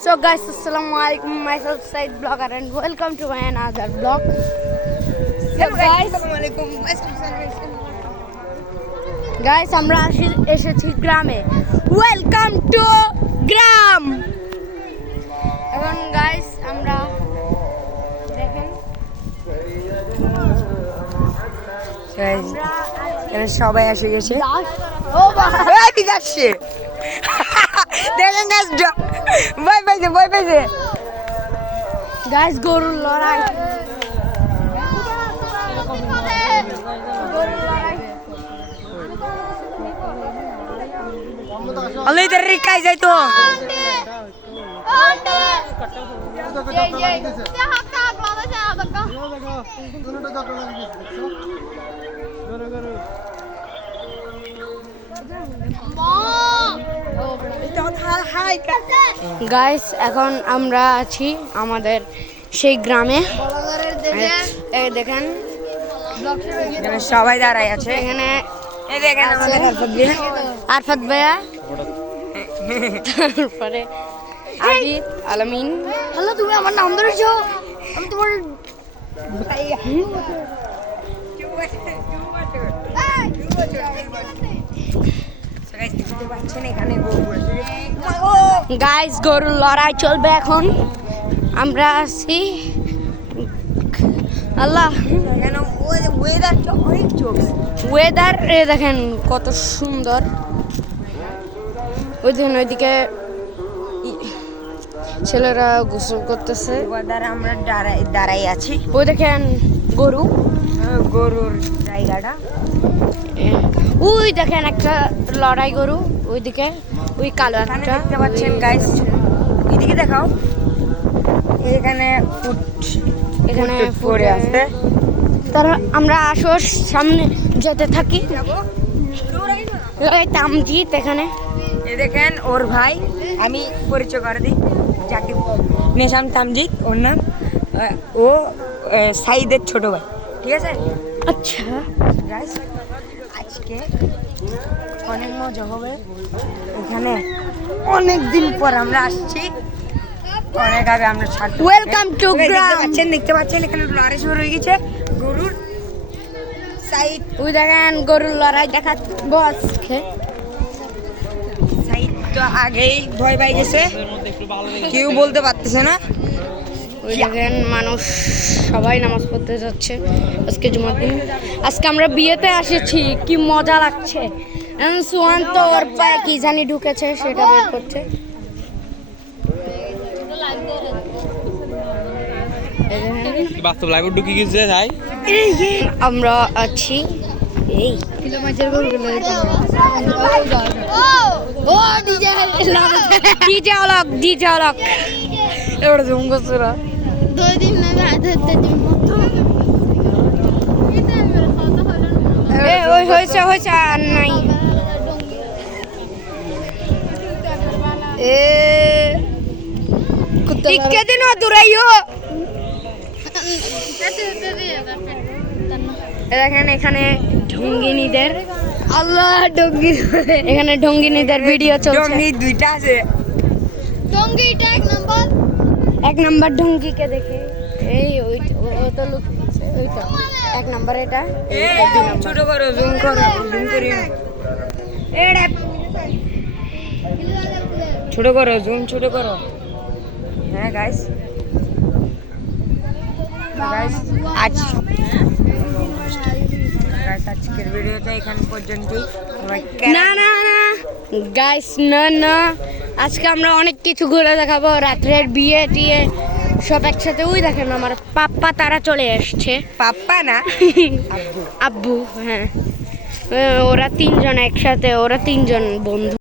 So guys, assalamualaikum, myself Said Blogger and welcome to my another vlog. So guys, আমরা এসেছি গ্রামে। Welcome to গ্রাম। এখন guys আমরা দেখেন সবাই এসে গেছে। ও ভাই আসছে দেখেন ভয় পাইছে গাইস গরুর লড়াই আলে ইধর রিকাই যাই তো গাইস এখন আমরা আছি আমাদের সেই গ্রামে। দেখেন সবাই দাঁড়ায় আছে এখানে দেখেন আমাদের আরফাত ভাইয়া, তারপরে আবিদ আলামিন। হ্যালো, তুমি আমার নাম ধরেছো? আমি তোমার গাইস গরুর লড়াই চলবে এখন। আমরা আছি আল্লাহ ওয়েদার দেখেন কত সুন্দর। ওই দেখেন ওইদিকে ছেলেরা গোসল করতেছে। আমরা দাঁড়াই আছি। ওই দেখেন গরুর জায়গাটা। ওই দেখেন একটা লড়াই গরু, ওইদিকে ওই কালো একটা দেখতে পাচ্ছেন গাইস। এদিকে দেখাও, এখানে পড়ে আছে। তারা আমরা আসর সামনে যেতে থাকি। তামজিৎ এখানে দেখেন ওর ভাই, আমি পরিচয় করে দিই যাকে, নেশাম তামজিৎ ওর নাম। ও সাইদের ছোট ভাই, ঠিক আছে? আচ্ছা গাইস আজকে অনেক মজা হবে এখানে। অনেক দিন পর আমরা আসছি, অনেক আগে আমরা ওয়েলকাম টু গ্রাম। দেখতে পাচ্ছেন এখানে লড়াই শুরু হয়ে গেছে গরুর। সাইদ ওই দেখেন গরুর লড়াই দেখা বস সাইদ তো আগেই ভয় পাই গেছে, কেউ বলতে পারতেছে না। ওই দেখেন মানুষ সবাই নামাজ পড়তে যাচ্ছে, আজকে জুমার দিন। আজকে আমরা বিয়েতে এসেছি, কি মজা লাগছে। সুহান তো ওর পায়ে কি জানি ঢুকেছে, সেটা বের করছে। বাস্তব লাইভ ঢুকে গেছে তাই আমরা আছি এই ডিজে অলক এবারে জুম করছরা ওই হয়েছে আর নাই। টিকে দিন দূরাইও। দেখেন এখানে ঢঙ্গিনীদের, আল্লাহ ঢঙ্গি, এখানে ঢঙ্গিনীদের ভিডিও চলছে। ঢঙ্গি দুইটা আছে, ঢঙ্গিটা এক নাম্বার ঢঙ্গিকে দেখে এই ওই তো লুকিয়েছে, ওইটা এক নাম্বার। এটা ছোট করো, জুম করো, জুম করি ছোট করো, জুম ছোট করো। হ্যাঁ গাইস আজকের ভিডিওটা এখানে পর্যন্তই। না গাইস না, আজকে আমরা অনেক কিছু ঘুরে দেখাবো। রাত্রের বিয়ে টিয়ে সব একসাথে। ওই দেখেন আমার পাপ্পা তারা চলে এসছে। পাপ্পা না আব্বু, হ্যাঁ। ওরা তিনজন একসাথে, ওরা তিনজন বন্ধু।